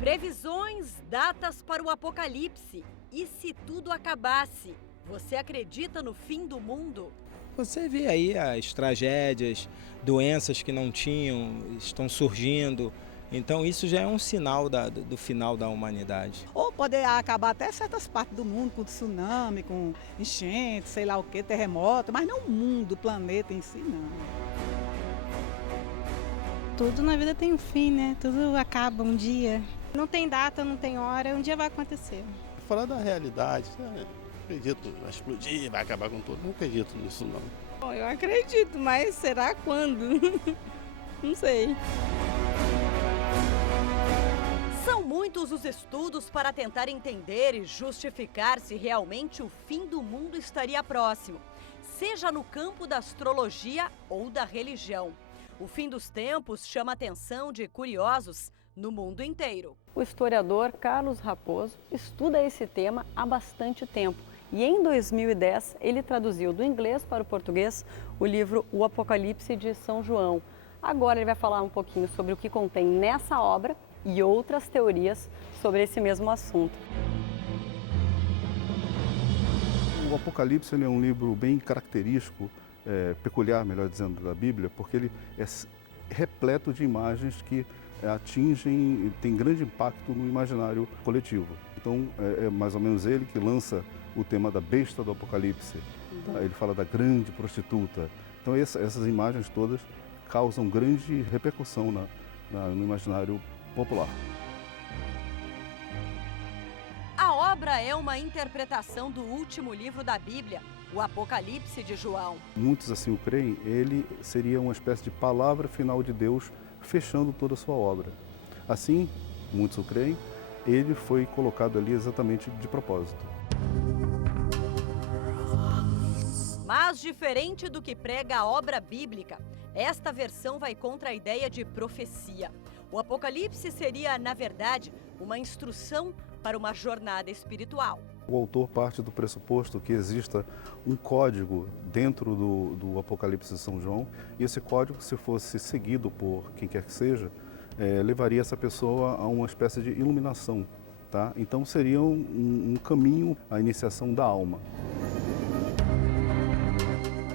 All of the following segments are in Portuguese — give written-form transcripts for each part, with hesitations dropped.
Previsões, datas para o apocalipse. E se tudo acabasse? Você acredita no fim do mundo? Você vê aí as tragédias, doenças que não tinham, estão surgindo. Então isso já é um sinal do final da humanidade. Ou poder acabar até certas partes do mundo, com tsunami, com enchente, sei lá o que, terremoto, mas não o mundo, o planeta em si, não. Tudo na vida tem um fim, né? Tudo acaba um dia. Não tem data, não tem hora, um dia vai acontecer. Falar da realidade, né? Acredito, vai explodir, vai acabar com tudo. Não acredito nisso, não. Bom, eu acredito, mas será quando? Não sei. São muitos os estudos para tentar entender e justificar se realmente o fim do mundo estaria próximo, seja no campo da astrologia ou da religião. O fim dos tempos chama a atenção de curiosos no mundo inteiro. O historiador Carlos Raposo estuda esse tema há bastante tempo e em 2010 ele traduziu do inglês para o português o livro O Apocalipse de São João. Agora ele vai falar um pouquinho sobre o que contém nessa obra e outras teorias sobre esse mesmo assunto. O Apocalipse ele é um livro bem característico, peculiar, melhor dizendo, da Bíblia, porque ele é repleto de imagens que atingem, tem grande impacto no imaginário coletivo. Então é mais ou menos ele que lança o tema da besta do Apocalipse. Tá? Ele fala da grande prostituta. Então essas imagens todas causam grande repercussão no imaginário popular. A obra é uma interpretação do último livro da Bíblia, o Apocalipse de João. Muitos assim o creem, ele seria uma espécie de palavra final de Deus fechando toda a sua obra. Assim, muitos o creem, ele foi colocado ali exatamente de propósito. Mas diferente do que prega a obra bíblica, esta versão vai contra a ideia de profecia. O Apocalipse seria, na verdade, uma instrução para uma jornada espiritual. O autor parte do pressuposto que exista um código dentro do Apocalipse de São João, e esse código, se fosse seguido por quem quer que seja, levaria essa pessoa a uma espécie de iluminação. Tá? Então seria um caminho à iniciação da alma.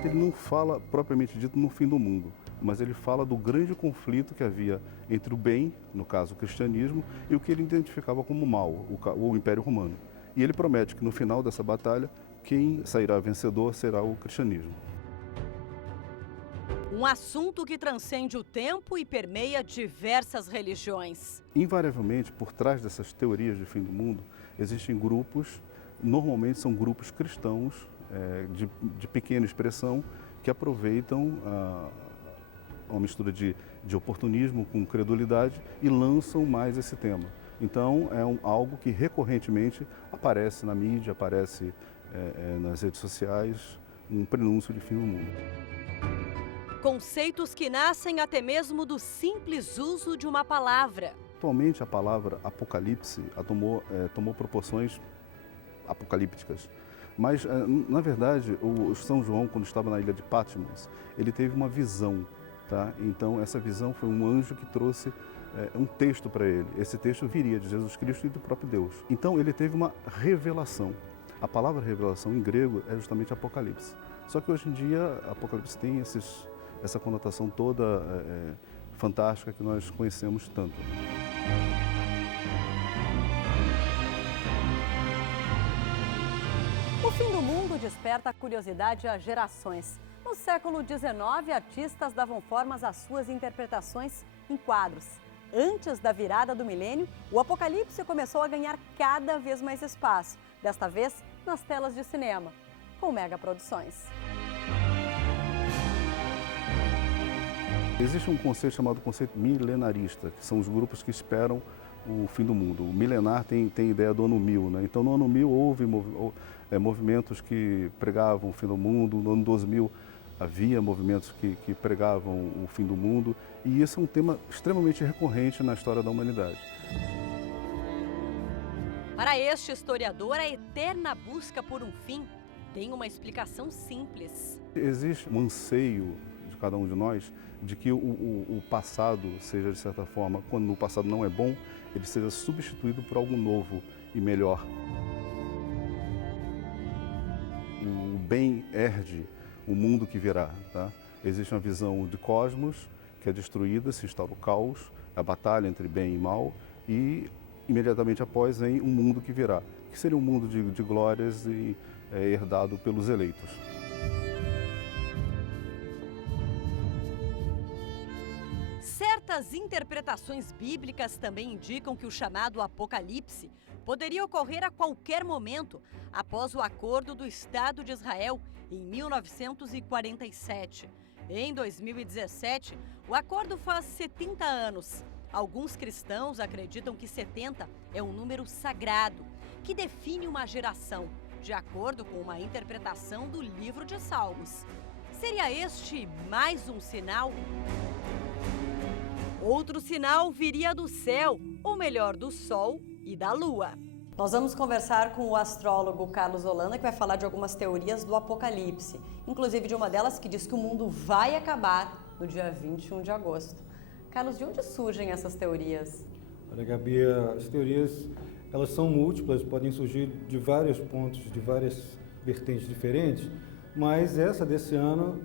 Ele não fala, propriamente dito, no fim do mundo, mas ele fala do grande conflito que havia entre o bem, no caso o cristianismo, e o que ele identificava como mal, o Império Romano. E ele promete que no final dessa batalha, quem sairá vencedor será o cristianismo. Um assunto que transcende o tempo e permeia diversas religiões. Invariavelmente, por trás dessas teorias de fim do mundo, existem grupos, normalmente são grupos cristãos, de pequena expressão, que aproveitam uma mistura de oportunismo com credulidade e lançam mais esse tema. Então é algo que recorrentemente aparece na mídia, aparece nas redes sociais, um prenúncio de fim do mundo. Conceitos que nascem até mesmo do simples uso de uma palavra. Atualmente a palavra apocalipse tomou proporções apocalípticas. Mas, na verdade, o São João, quando estava na ilha de Patmos, ele teve uma visão. Tá? Então, essa visão foi um anjo que trouxe um texto para ele. Esse texto viria de Jesus Cristo e do próprio Deus. Então, ele teve uma revelação. A palavra revelação em grego é justamente Apocalipse. Só que hoje em dia, Apocalipse tem essa conotação toda fantástica que nós conhecemos tanto. O fim do mundo desperta a curiosidade a gerações. No século XIX, artistas davam formas às suas interpretações em quadros. Antes da virada do milênio, o Apocalipse começou a ganhar cada vez mais espaço, desta vez nas telas de cinema, com megaproduções. Existe um conceito chamado conceito milenarista, que são os grupos que esperam o fim do mundo. O milenar tem a ideia do ano 1000, né? Então no ano 1000 houve movimentos que pregavam o fim do mundo, no ano 2000 havia movimentos que pregavam o fim do mundo, e esse é um tema extremamente recorrente na história da humanidade. Para este historiador, a eterna busca por um fim tem uma explicação simples. Existe um anseio de cada um de nós, de que o passado seja, de certa forma, quando o passado não é bom, ele seja substituído por algo novo e melhor. O bem herde o mundo que virá. Tá? Existe uma visão de cosmos que é destruída, se instaura o caos, a batalha entre bem e mal, e imediatamente após vem um mundo que virá, que seria um mundo de glórias e herdado pelos eleitos. Certas interpretações bíblicas também indicam que o chamado Apocalipse poderia ocorrer a qualquer momento após o acordo do Estado de Israel em 1947. Em 2017, o acordo faz 70 anos. Alguns cristãos acreditam que 70 é um número sagrado, que define uma geração, de acordo com uma interpretação do livro de Salmos. Seria este mais um sinal? Outro sinal viria do céu, ou melhor, do Sol e da Lua. Nós vamos conversar com o astrólogo Carlos Holanda, que vai falar de algumas teorias do Apocalipse, inclusive de uma delas que diz que o mundo vai acabar no dia 21 de agosto. Carlos, de onde surgem essas teorias? Olha, Gabi, as teorias elas são múltiplas, podem surgir de vários pontos, de várias vertentes diferentes, mas essa desse ano,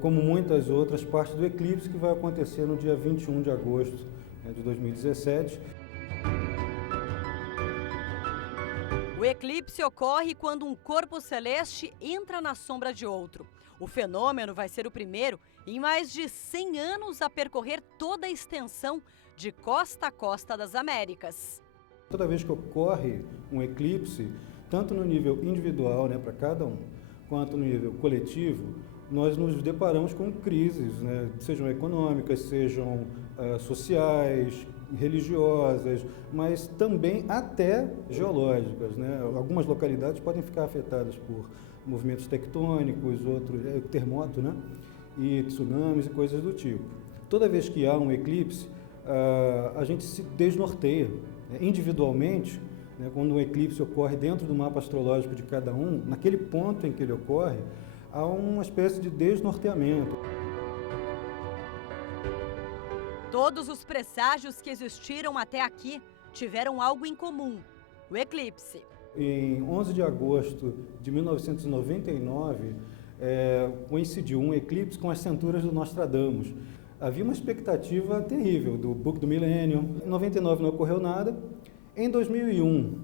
como muitas outras, parte do eclipse que vai acontecer no dia 21 de agosto de 2017. O eclipse ocorre quando um corpo celeste entra na sombra de outro. O fenômeno vai ser o primeiro em mais de 100 anos a percorrer toda a extensão de costa a costa das Américas. Toda vez que ocorre um eclipse, tanto no nível individual, para cada um, quanto no nível coletivo, nós nos deparamos com crises, sejam econômicas, sejam sociais, religiosas, mas também até geológicas. Algumas localidades podem ficar afetadas por movimentos tectônicos, outros, terremotos, e tsunamis e coisas do tipo. Toda vez que há um eclipse, a gente se desnorteia individualmente. Quando um eclipse ocorre dentro do mapa astrológico de cada um, naquele ponto em que ele ocorre, há uma espécie de desnorteamento. Todos os presságios que existiram até aqui tiveram algo em comum: o eclipse. Em 11 de agosto de 1999, coincidiu um eclipse com as centuras do Nostradamus. Havia uma expectativa terrível do Book do Milênio. Em 99 não ocorreu nada. Em 2001,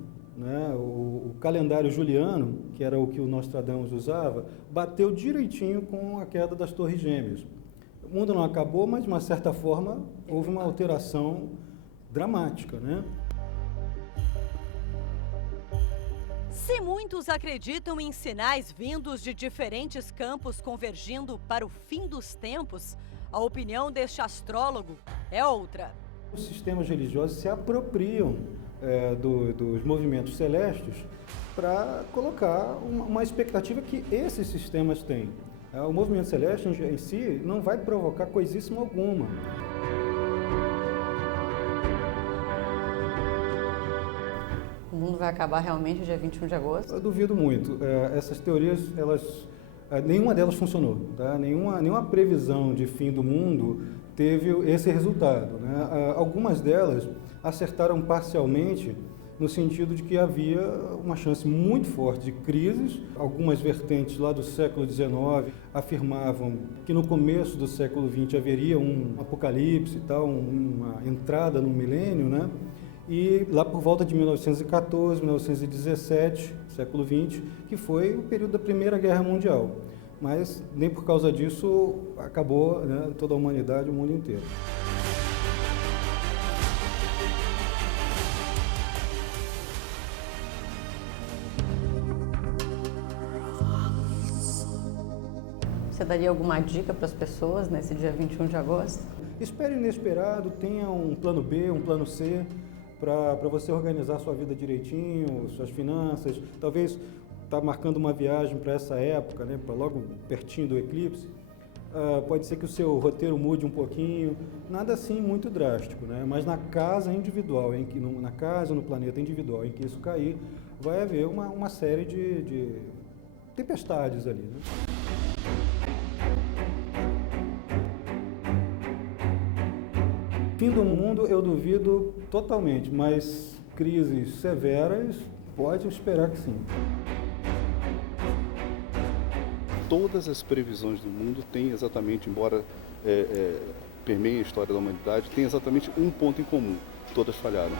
o calendário juliano, que era o que o Nostradamus usava, bateu direitinho com a queda das Torres Gêmeas. O mundo não acabou, mas de uma certa forma houve uma alteração dramática, Se muitos acreditam em sinais vindos de diferentes campos convergindo para o fim dos tempos, a opinião deste astrólogo é outra. Os sistemas religiosos se apropriam dos movimentos celestes para colocar uma expectativa que esses sistemas têm. O movimento celeste em si não vai provocar coisíssima alguma. O mundo vai acabar realmente dia 21 de agosto? Eu duvido muito. Essas teorias, nenhuma delas funcionou. Nenhuma previsão de fim do mundo teve esse resultado. Algumas delas acertaram parcialmente, no sentido de que havia uma chance muito forte de crises. Algumas vertentes lá do século XIX afirmavam que no começo do século XX haveria um apocalipse, uma entrada no milênio, E lá por volta de 1914, 1917, século XX, que foi o período da Primeira Guerra Mundial. Mas nem por causa disso acabou toda a humanidade, o mundo inteiro. Você daria alguma dica para as pessoas nesse dia 21 de agosto? Espere o inesperado, tenha um plano B, um plano C, para você organizar sua vida direitinho, suas finanças. Talvez está marcando uma viagem para essa época, para logo pertinho do eclipse. Pode ser que o seu roteiro mude um pouquinho, nada assim muito drástico, mas na casa individual, na casa, no planeta individual em que isso cair, vai haver uma série de tempestades ali. Fim do mundo eu duvido totalmente, mas crises severas pode esperar que sim. Todas as previsões do mundo têm exatamente, embora permeiem a história da humanidade, têm exatamente um ponto em comum: todas falharam.